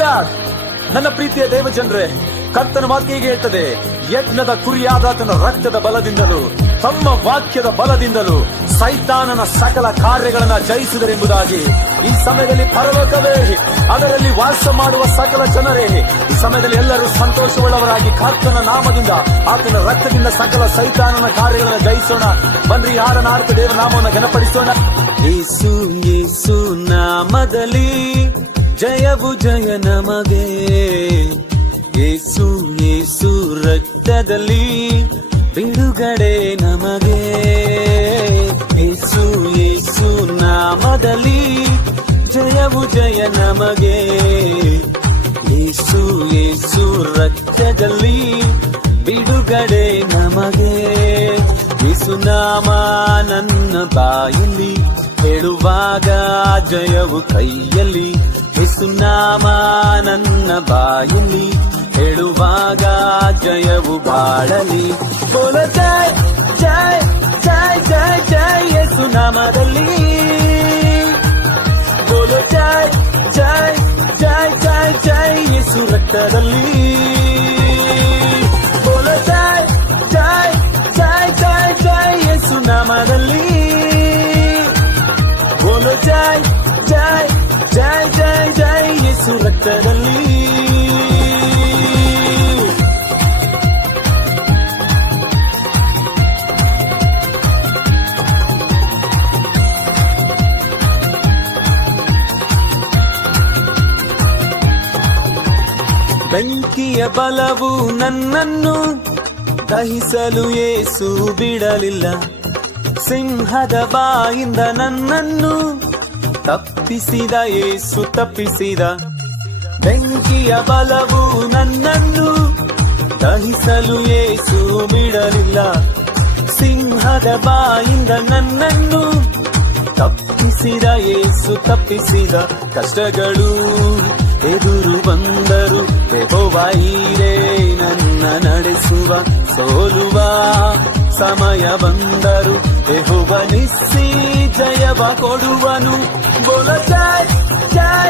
God. ನನ್ನ ಪ್ರೀತಿಯ ದೇವಜನರೇ, ಕರ್ತನ ಮಾತು ಹೀಗೆ ಹೇಳ್ತದೆ, ಯಜ್ಞದ ಕುರಿಯಾದಾತನ ರಕ್ತದ ಬಲದಿಂದಲೂ ತಮ್ಮ ವಾಕ್ಯದ ಬಲದಿಂದಲೂ ಸೈತಾನನ ಸಕಲ ಕಾರ್ಯಗಳನ್ನ ಜಯಿಸಿದರೆಂಬುದಾಗಿ. ಈ ಸಮಯದಲ್ಲಿ ಪರಲೋಕವೇ, ಅದರಲ್ಲಿ ವಾಸ ಮಾಡುವ ಸಕಲ ಜನರೇ, ಈ ಸಮಯದಲ್ಲಿ ಎಲ್ಲರೂ ಸಂತೋಷವುಳ್ಳವರಾಗಿ ಕರ್ತನ ನಾಮದಿಂದ, ಆತನ ರಕ್ತದಿಂದ ಸಕಲ ಸೈತಾನನ ಕಾರ್ಯಗಳನ್ನು ಜಯಿಸೋಣ. ಬನ್ರಿ, ಹಾಡನ ಆರ್ತ ದೇವರ ನಾಮವನ್ನು ಘನಪಡಿಸೋಣ. ಯೇಸು ಯೇಸು ನಾಮದಲ್ಲಿ ಜಯವು ಜಯ ನಮಗೆ. ಯೇಸು ಯೇಸು ರಕ್ತದಲ್ಲಿ ಬಿಡುಗಡೆ ನಮಗೆ. ಯೇಸು ಯೇಸು ನಾಮದಲ್ಲಿ ಜಯವು ಜಯ ನಮಗೆ. ಯೇಸು ಯೇಸು ರಕ್ತದಲ್ಲಿ ಬಿಡುಗಡೆ ನಮಗೆ. ಯೇಸು ನಾಮ ನನ್ನ ಬಾಯಲ್ಲಿ ಹೇಳುವಾಗ ಜಯವು ಕೈಯಲ್ಲಿ. ಯೇಸು ನಾಮ ನನ್ನ ಬಾಯಲ್ಲಿ ಹೇಳುವಾಗ ಜಯವು ಬಾಳಲಿ. ಬೋಲ ಜಯ ಜಯ ಜಯ ಜಯ ಜಯ ಯೇಸು ನಾಮದಲ್ಲಿ. ಬೋಲ ಜಯ ಜಯ ಜಯ ಜಯ ಜಯ ಯೇಸು ರಕ್ತದಲ್ಲಿ. ಬೋಲ ಜಯ ಜಯ ಜಯ ಜಯ ಜಯ ಯೇಸು ನಾಮದಲ್ಲಿ. ಬೋಲ ಜಯ ಜಯ ಜಯ ಜಯ ಜಯ ಯೇಸು ರಕ್ತದಲ್ಲಿ. ಬೆಂಕಿಯ ಬಲವು ನನ್ನನ್ನು ದಹಿಸಲು ಯೇಸು ಬಿಡಲಿಲ್ಲ. ಸಿಂಹದ ಬಾಯಿಂದ ನನ್ನನ್ನು ತಪ್ಪಿಸಿದ ಯೇಸು ತಪ್ಪಿಸಿದ. ಬೆಂಕಿಯ ಬಲವು ನನ್ನನ್ನು ದಹಿಸಲು ಯೇಸು ಬಿಡಲಿಲ್ಲ. ಸಿಂಹದ ಬಾಯಿಂದ ನನ್ನನ್ನು ತಪ್ಪಿಸಿದ ಯೇಸು ತಪ್ಪಿಸಿದ. ಕಷ್ಟಗಳು ಎದುರು ಬಂದರು ಯೆಹೋವನೇ ನನ್ನ ನಡೆಸುವ. ಸೋಲುವ ಸಮಯ ಬಂದರು ಯೆಹೋವನಿಸಿ ಜಯವ ಕೊಡುವನು. ಬೋಲ ಜಯ ಜಯ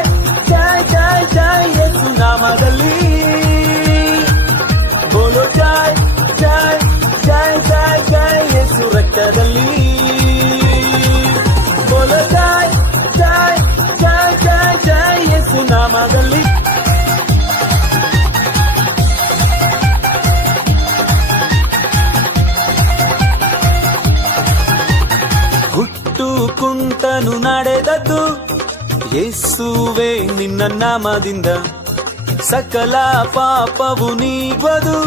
ಜಯ ಜಯ ಜಯ ಯೇಸು ನಾಮದಲ್ಲಿ. ಬೋಲೋ ಜಯ ಜಯ ಜಯ ಜಯ ಜಯ ಯೇಸು ರಕ್ತದಲ್ಲಿ. ಬೋಲೋ ಜಯ ಜಯ ಜಯ ಜಯ ಜಯ ಯೇಸು ನಾಮದಲ್ಲಿ. ಹುಟ್ಟು ಕುಂಟನು ನಡೆದದ್ದು ಯೇಸುವೇ ನಿನ್ನ ನಾಮದಿಂದ. ಸಕಲ ಪಾಪವು ನೀಗುವುದು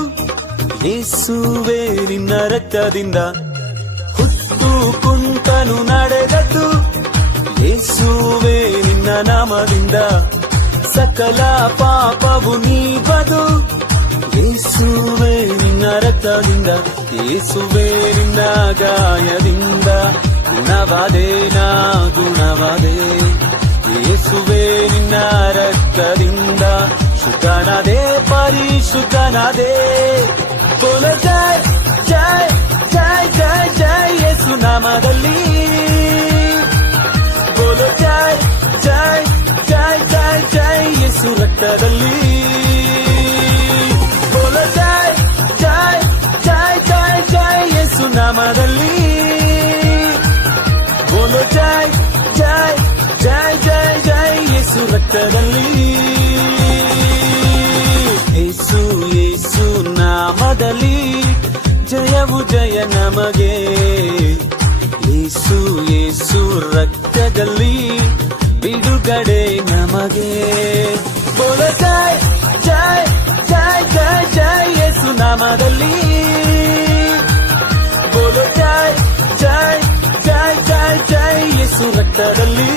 ಯೇಸುವೇ ನಿನ್ನ ರಕ್ತದಿಂದ. ಹುಟ್ಟು ಕುಂಟನು ನಡೆದದ್ದು ಯೇಸುವೇ ನಿನ್ನ ನಾಮದಿಂದ. ಸಕಲ ಪಾಪವು ನೀಗುವುದು ಯೇಸುವೇ ನಿನ್ನ ರಕ್ತದಿಂದ. ಯೇಸುವೇ ನಿನ್ನ ಗಾಯದಿಂದ ಗುಣವಾದೆ ನಾ ಗುಣವಾದೆ. ಯೇಸುವೇ ನಿನ್ನ ರಕ್ತದಿಂದ ಶುದ್ಧನಾದೆ ಪರಿಶುದ್ಧನಾದೆ. ಬೋಲ ಜಯ ಜಯ ಜಯ ಜಯ ಜಯ ಯೇಸು ನಾಮದಲ್ಲಿ. ಬೋಲ ಜಯ ಜಯ ಜಯ ಜಯ ಜಯ ಯೇಸು ರಕ್ತದಲ್ಲಿ. ಬೋಲ ಜಯ ಜಯ ಜಯ ಜಯ ಜಯ ಯೇಸು ನಾಮದಲ್ಲಿ. ಬೋಲೋ ಜಯ ಜಯ ಜಯ ಜಯ ಜಯ ಯೇಸು ರಕ್ತದಲ್ಲಿ. ಯೇಸು ಯೇಸು ನಾಮದಲ್ಲಿ ಜಯವು ಜಯ ನಮಗೆ. ಯೇಸು ಯೇಸು ರಕ್ತದಲ್ಲಿ ಬಿಡುಗಡೆ ನಮಗೆ. ಬೋಲ ಜಯ ಜಯ ಜಯ ಜಯ ಜಯ ಯೇಸು ನಾಮದಲ್ಲಿ. ಬೋಲೋ ಜಯ ಜಯ ಜಯ ಜಯ ಜಯ ಯೇಸು ರಕ್ತದಲ್ಲಿ.